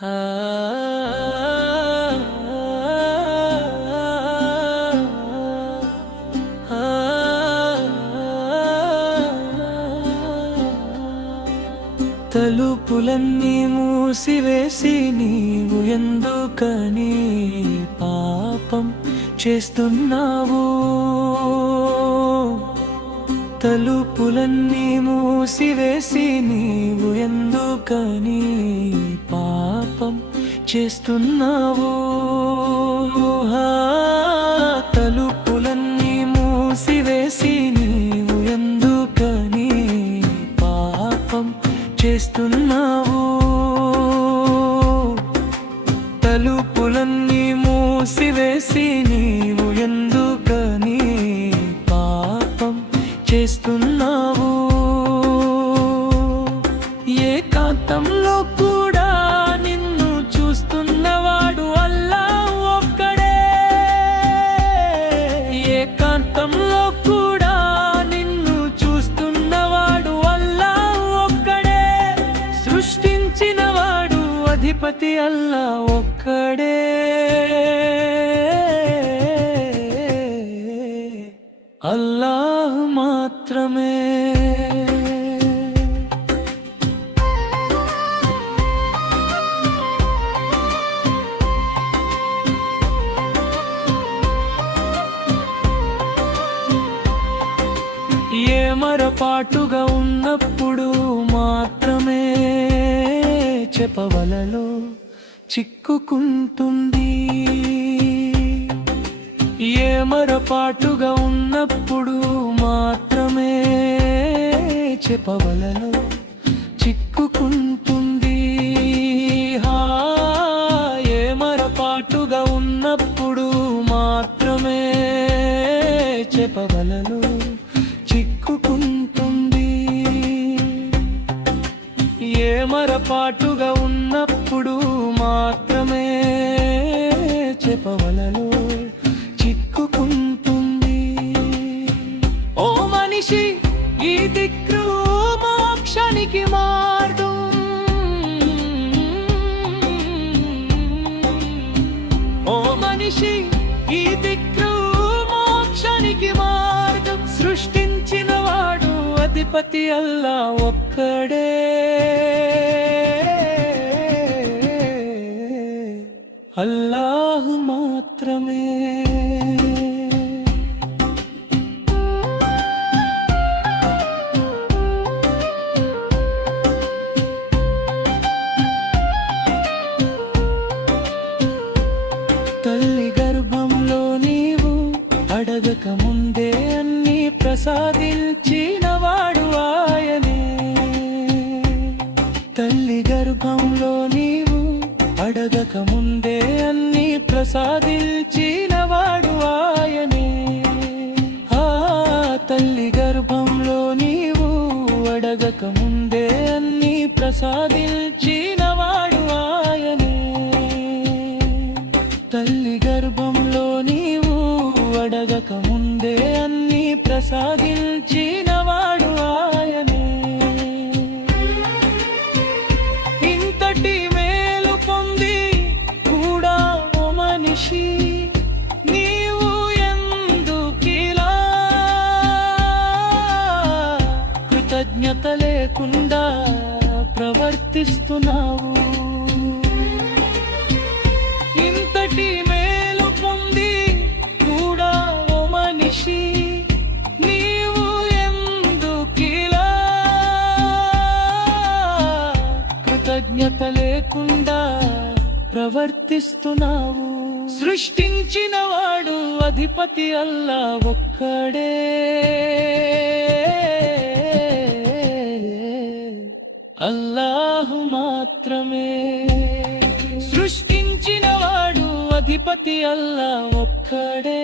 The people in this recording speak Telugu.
తలుపులన్నీ మూసివేసి నీవు ఎందుకని పాపం చేస్తున్నావు? తలుపులన్నీ మూసివేసి నీవు ఎందుకని పాపం చేస్తున్నావు? తలుపులన్నీ మూసివేసి నీవు ఎందుకని పాపం చేస్తున్నావు? తలుపులన్నీ మూసివేసి నీవు ఎందుకని పాపం చేస్తున్నావు? ఏకాంతంలో కూడా నిన్ను చూస్తున్నవాడు అల్లాహ్ ఒక్కడే. ఏకాంతంలో కూడా నిన్ను చూస్తున్నవాడు అల్లాహ్ ఒక్కడే. సృష్టించినవాడు అధిపతి అల్లాహ్ ఒక్కడే. అల్లాహ్ మాత్రమే. ఏమరపాటుగా ఉన్నప్పుడు మాత్రమే చెప్పవలలో చిక్కుకుంటుంది. ఏమరపాటుగా ఉన్నప్పుడు మాత్రమే చెప్పవలలో చిక్కుకుంటుంది. ఏమరపాటుగా ఉన్నప్పుడు మాత్రమే చెప్పవలలో చిక్కుకుంటుంది. ఏమరపాటుగా ఉన్నప్పుడు మాత్రమే చెప్పవలలో చిక్కుకుంటుంది. ఓ మనిషి, ఈ దిక్కు మోక్షానికి మార్గం. ఓ మనిషి, ఈ దిక్కు మోక్షానికి మార్గం. సృష్టించిన వాడు అధిపతి అల్లాహ్ ఒక్కడే. అల్లాహ్ మాత్రమే. తల్లి గర్భంలో నీవు అడగక ముందే అన్ని ప్రసాదించినవాడు ఆయనే. తల్లి గర్భంలో నీవు అడగక ముందే అన్ని ప్రసాదించినవాడు ఆయనే. తల్లి గర్భంలో నీవు అడగక ముందే అన్ని ప్రసాదించినవాడు ఆయనే. తల్లి గర్భంలో నీవు అడగక ముందే అన్ని ప్రసాదించినవాడు ఆయనే. ఇంతటి మేలు పొంది కూడా ఓ మనిషి నీవు ఎందుకిలా కృతజ్ఞత లేకుండా ప్రవర్తిస్తున్నావు? ఇంతటి మేలు పొంది కూడా ఓ మనిషి నీవు ఎందుకిలా కృతజ్ఞత లేకుండా ప్రవర్తిస్తున్నావు? సృష్టించిన వాడు అధిపతి అల్లాహ్ ఒక్కడే. అల్లాహ్ మాత్రమే. సృష్టించిన వాడు అధిపతి అల్లాహ్ ఒక్కడే.